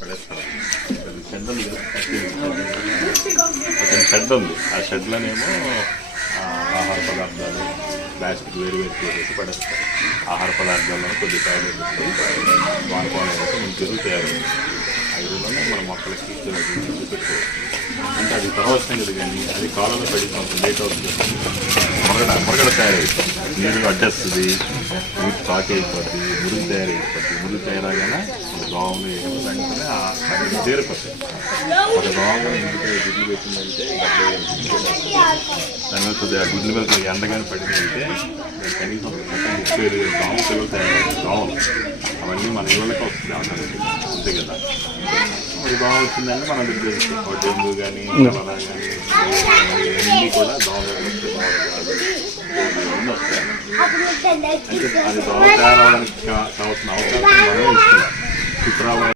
పడేస్తారు షెడ్ ఉంది. కదా ఒక షెడ్ ఉంది ఆ షెడ్లోనేమో ఆహార పదార్థాలు ప్లాస్టిక్ వేరు వేరు చేసేసి పడేస్తారు. ఆహార పదార్థాలను కొద్ది తయారు చేసి వాడుకోవడం అయితే మనకి ఎరువు తయారు ఆ ఎరువులను మన మొక్కలకి పెట్టుకోవచ్చు. అంటే కానీ అది కాలంలో పెట్టి కొంచెం లేట్ అవుతుంది. మురగడ మురగడ తయారైపోతుంది నీరు అడ్డేస్తుంది నీరు స్టాక్ అయిపోద్ది మురుగు తయారైపోద్ది. మురుగు తయారగానే దోమలు వేయడం వెంటనే ఆ అది చేరిపోతుంది ఒక దోమ ఇంటికి గుడ్లు పెట్టిందంటే దాని మీద కొద్దిగా గుడ్ల మీద కొద్దిగా ఎండగానే పడిందంటే కనీసం ముప్పై ఐదు దోమ పిల్లలు తయారవుతాయి దోమలు అవన్నీ మన ఇళ్ళకి వస్తుంది అంతే కదా. మరి దోమ వచ్చిందంటే మనం తెలుసు డెంగ్యూ కానీ ఇవన్నీ కూడా దోమ అంటే అది దోమ తయారవడానికి కావాల్సిన అవకాశం మనం ఇస్తున్నాం. శుక్రవారం